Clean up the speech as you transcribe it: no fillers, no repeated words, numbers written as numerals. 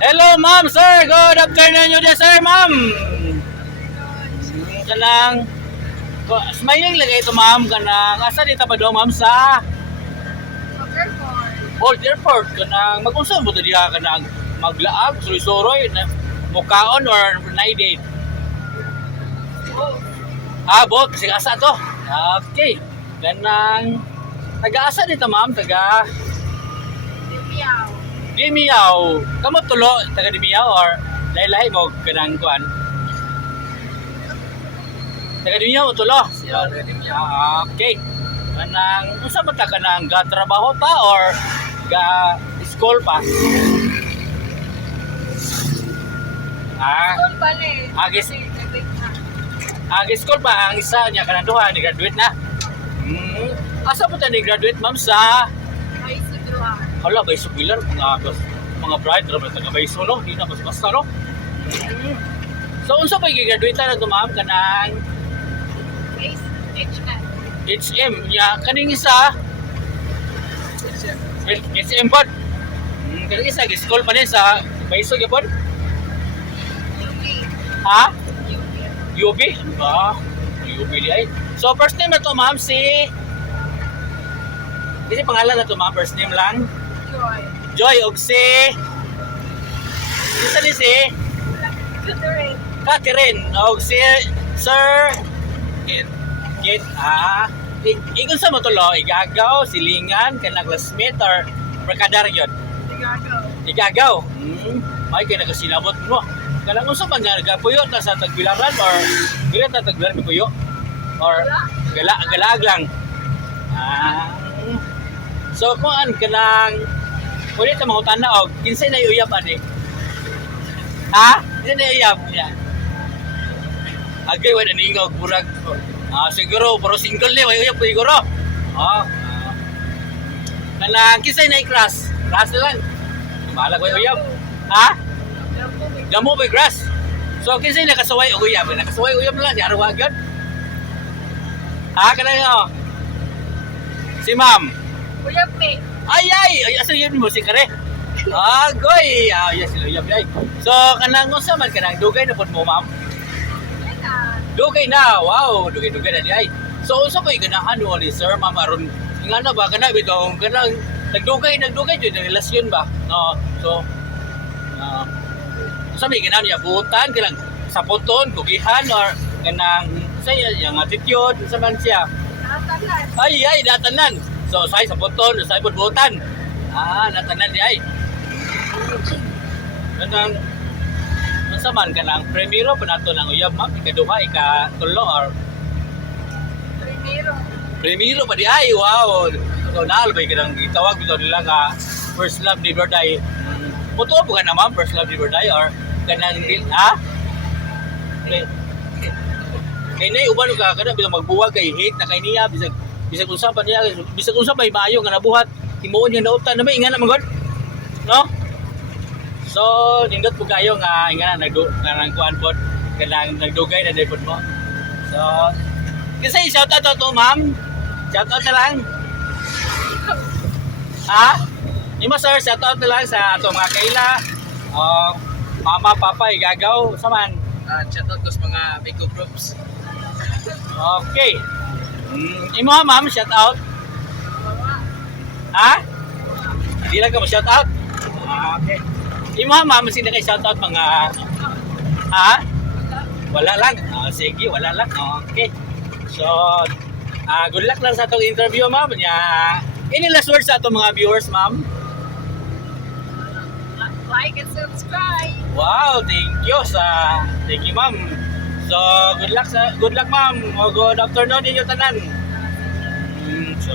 Hello, ma'am, sir. Good afternoon you sir, ma'am. Kanang smiling lagay ito, ma'am. Kanang asa dito pa daw, ma'am, sa Old Airport. Kanang mag-unsa mo to diha kanang maglaag, suroy-suroy, mukaon or night date? Bot, kasi asa to. Okay. Kanang taga-asa dito, ma'am, taga Dimiyaw. Kamu tulo taga Dimiyaw or lahi-lahi mo kanang kuan? Taga Dimiyaw tulo. Siya taga Dimiyaw. Okay. Kanang unsa man ta kanang ga trabaho pa or ga school pa? School pa ni. School pa ang isa niya kanang duha ni graduate na. Asa mo ta ni graduate, ma'am, sa Ay, siguro. hala, Bayso Pilar, mga bride, taga Bayso, no? Hindi na basta, no? So, unsa pa i-graduate na ito, ma'am, kanang HM. Ya, kaning isa, HM pod. Kaning isa, school pa rin sa Bayso, gapon? Ha? UB? UB ay. So, first name na ito, ma'am, si pangalan na ito, ma'am, first name lang? Joy og si isa ni si Catherine og si Sir Kit igon sa mo tulo igagaw silingan kanang classmate or barkada yun igagaw may kay nakasilabot mo kanang unsa man nga puyo ta sa tagbilaran or dili ta tagbilaran puyo or galaag lang so kung an kanang pwede ito mga utana o, kinsay na iuyab, ane? Ha? Kinsay na iuyab niya? Agay, wala ningaw, burag. Siguro, pero single niya, wala iuyab, siguro. Kanang, kinsay na i-class? Class na lang. Mahalag, wala iuyab. Ha? Gamo ba grass? So, kinsay nakasaway o uyab? Nakasaway uyab na lang, di araw agad. Ha? Kanang, si ma'am. Uyab me. Ay, asa yun mo si kare? Goy. Yes, uyab ay. So, kanang unsa man kanang dugay na pod mo, ma'am? Dugay na. Wow, dugay na di ay. So, unsa ba ganahan mo ni sir, ma'am, aron ingana ba kana bitaw kanang nagdugay jud ang relasyon ba? No. So, unsa may ganahan niya butan kanang sapoton, kugihan or kanang saya yang attitude unsa man siya? Ay, datanan. So, say sa puton, say butan. Natanan di ay. Kanang unsa man kanang primero pa nato nang uyab, ma'am, ikaduha, ikatulo or primero pa di ay. Wow. So, naal ba kanang gitawag bitaw nila nga first love never die. Puto po ka na, ma'am, first love never die or kanang kay nay uban ka kada bilang magbuwag kay hate na kay niya bisag unsa pa niya bisag unsa may maayo nga nabuhat himuon niya nautan na may ingana man god, no? So nindot po kayo nga ingana nang kuan pod kanang nagdugay na daypod mo. So kasi shout out to ma'am, shout out na lang. Imo sir, shout out na lang sa ato mga kaila, mama, papa, igagaw sa man. Shout out sa mga big groups. Okay. Imo ma'am, shout out. Hindi lang ka mo shout out. Okay. Imo ma'am, sino kay shout out mga wala lang. Sige, wala lang. Okay. So, good luck lang sa atong interview, ma'am. Any last words sa atong mga viewers, ma'am? Like and subscribe. Wow, thank you ma'am. So, good luck ma'am. Good afternoon ninyo tanan. So,